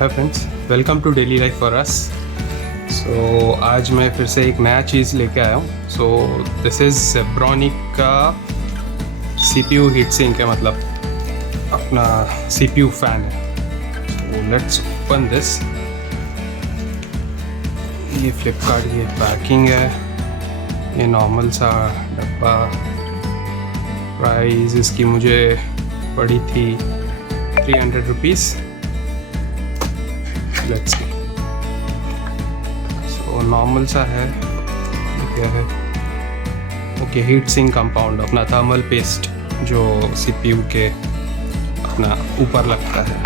Hi friends, welcome to daily life for us. So आज मैं फिर से एक नया चीज़ लेके आया हूँ। सो दिस इज़ जेब्रॉनिक का CPU हीट सिंक है, मतलब अपना CPU फैन है। So let's open this. ये फ्लिपकार्ट की पैकिंग है, ये नॉर्मल सा डब्बा। प्राइस इसकी मुझे पड़ी थी 300 rupees. Let's see. So normal सा है, क्या है? ओके, हीट सिंक कंपाउंड, अपना थर्मल पेस्ट जो CPU के अपना ऊपर लगता है।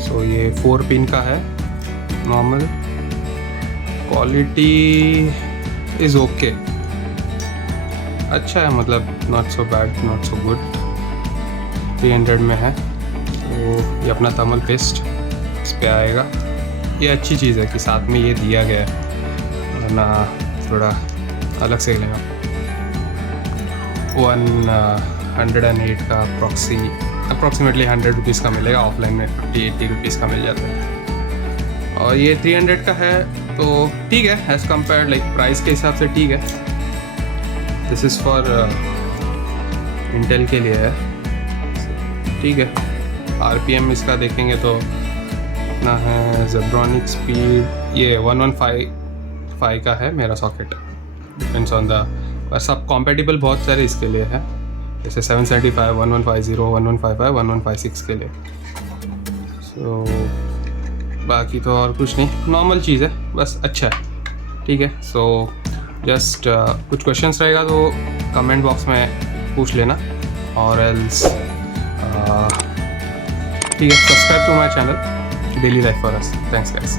सो ये 4 पिन का है, नॉर्मल। क्वालिटी इज़ ओके, अच्छा है, मतलब not so bad not so good. 300 में है। तो ये अपना थर्मल पेस्ट इस पे आएगा। ये अच्छी चीज़ है कि साथ में ये दिया गया है, वरना थोड़ा अलग से लेगा। 108 का अप्रॉक्सीमेटली 100 रुपीज़ का मिलेगा, ऑफलाइन में 50-80 रुपीज़ का मिल जाता है। और ये 300 का है, तो ठीक है एज़ कम्पेयर, लाइक प्राइस के हिसाब से ठीक है। दिस इज़ फॉर इंटेल के लिए है, ठीक है। RPM इसका देखेंगे तो इतना है। जेब्रॉनिक स्पीड ये 1155 का है मेरा socket, depends on the sub compatible बहुत सारे इसके लिए है, जैसे 775, 1150, 1155, 1156 के लिए। सो बाकी तो और कुछ नहीं, नॉर्मल चीज़ है, बस अच्छा है, ठीक है। सो जस्ट कुछ क्वेश्चंस रहेगा तो कमेंट बॉक्स में पूछ लेना, और एल्स ठीक है, subscribe to my channel daily life for us. Thanks guys.